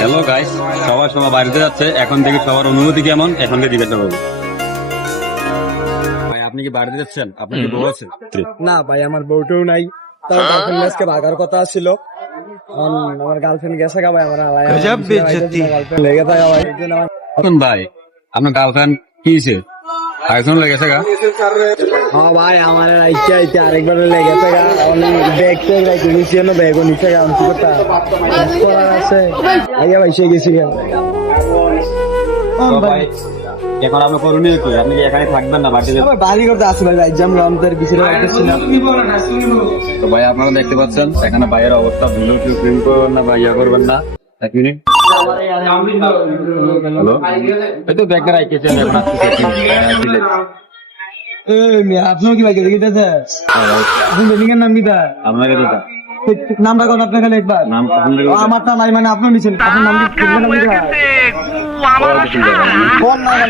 Hello guys, সবার বাড়িতে যাচ্ছে। এখন থেকে সবার অনুভূতি কেমন এখনকে জিজ্ঞাসা করবো। ভাই আপনি কি বাড়িতে যাচ্ছেন? আপনার কি বউ আছে? না ভাই, আমার বউটাও নাই। তার গার্লফ্রেন্ড আজকে ভাগার কথা ছিল। আমার গার্লফ্রেন্ড গেছে গা ভাই, আমার গার্লফ্রেন্ড লেগে থাকে ভাই। এখন ভাই আপনার গার্লফ্রেন্ড কি হয়েছে? আরেকজন লেগেছে গা? হ্যাঁ ভাই, আমার আইতে আইতে আরেকবার লেগেছে গা। দেখতে যাইতে নিচে না, ব্যাগও নিচে গা। আমি কি করতাম? করার আছে আইয়া ভাই, সে গেছি গা। তো ভাই এখন আপনি করণীয় কি? আপনি কি এখানে থাকবেন না বাড়িতে? আমার বাড়ি করতে আসে ভাই, এক্সাম আমাদের বিসিরে রাখতেছি না। তো ভাই আপনারা দেখতে পাচ্ছেন এখানে ভাইয়ের অবস্থা, ভুলেও কেউ প্রেম করবেন না বা ইয়া করবেন না। এক মিনিট, হ্যালো, এই তো ব্যাগটা রাখতেছেন এখন আপনার কি ভাই গেছে? আপনার বিল্ডিং এর নাম কি? আপনাকে তো নামটা কোন আপনার খালি একবার? নাম আমার নাম নাই, মানে আপনার নিছেন। আপনার নাম কি? কোন নাম?